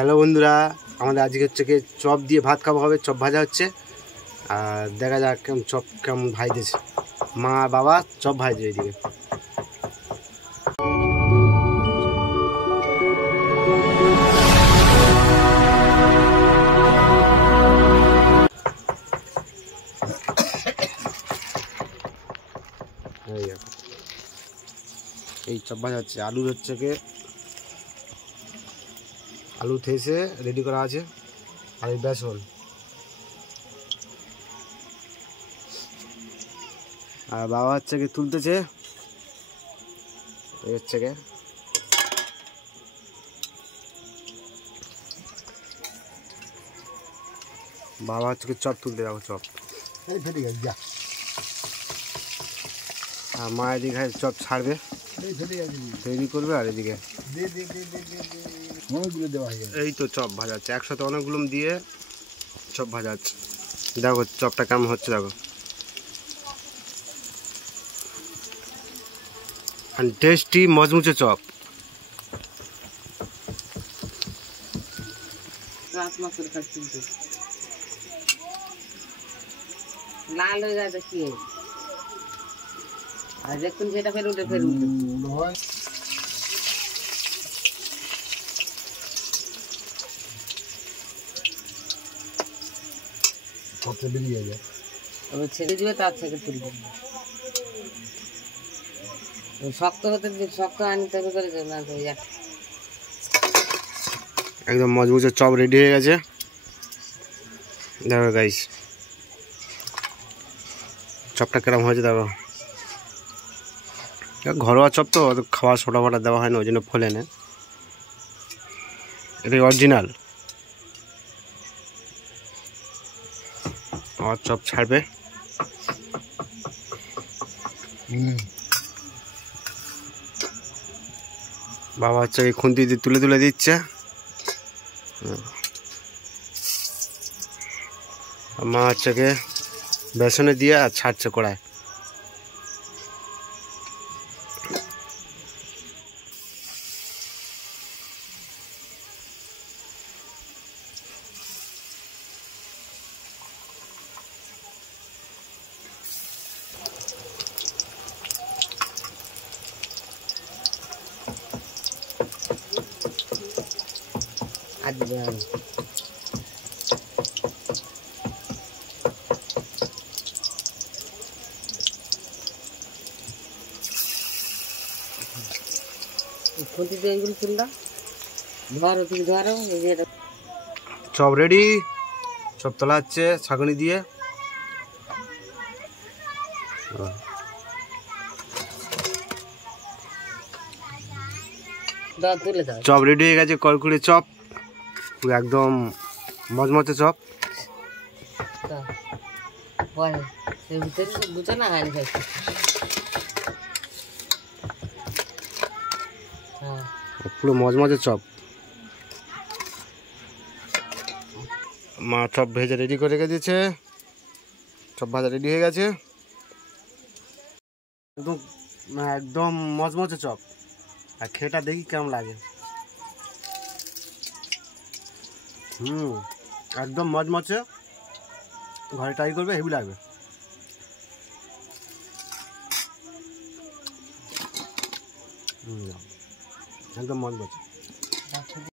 হ্যালো বন্ধুরা, আমাদের আজকে হচ্ছে কি চপ দিয়ে ভাত খাওয়া হবে। চপ ভাজা হচ্ছে আর দেখা যাক কেমন চপ কেমন ভাজতেছে। মা বাবা চপ ভাজবে এদিকে। এই চপ ভাজা হচ্ছে, আলুর হচ্ছে কি আলু থেসে রেডি করা আছে আর এই বেসন আর বাবা হচ্ছে কি তুলতেছে। এই হচ্ছে কি বাবা হচ্ছে কি চপ তুলতে যাবো, চপ আর মা এদিকে চপ ছাড়বে, তৈরি করবে আর এদিকে এই তো চপ ভাজাচ্ছে একসাথে, অনেকগুলো দিয়ে চপ ভাজাচ্ছে। দেখো চপটা কেমন হচ্ছে, দেখো টেস্টি মজমুচে চপ। লাল হয়ে যায় কি আর দেখুন যেটা ফের উঠে ফের উঠে বেরিয়ে যায়, ছেড়ে দিবে তার থেকে তুলবে। শক্ত হতে শক্ত আনি তৈরি করে একদম মজমুচে চপ রেডি হয়ে গেছে। দেখো গাইস চপটা কেরম হয়েছে, দেখো ঘরোয়া চপ তো খাওয়া সোটা ফোটা দেওয়া হয় না, ওই জন্য ফোলে না, এটাই অরিজিনাল। আমার চপ ছাড়বে, বাবা হচ্ছে খুন্তি দিয়ে তুলে তুলে দিচ্ছে, মা হচ্ছে বেসনে দিয়ে আর ছাড়ছে কড়ায়। চপ রেডি, চপ তোলা হচ্ছে ছাঁকনি দিয়ে। চপ রেডি হয়ে গেছে, কড়কুড়ে চপ, একদম মজমজে চপ। পুরো মজমজে চপ। মা চপ ভেজে রেডি করে রেখে দিয়েছে, চপ ভাজা রেডি হয়ে গেছে, একদম একদম মজমজে চপ। আর খেটা দেখি কেমন লাগে। একদম মজমজে, ঘরে ট্রাই করবে, হেভি লাগবে। একদম মজমজে।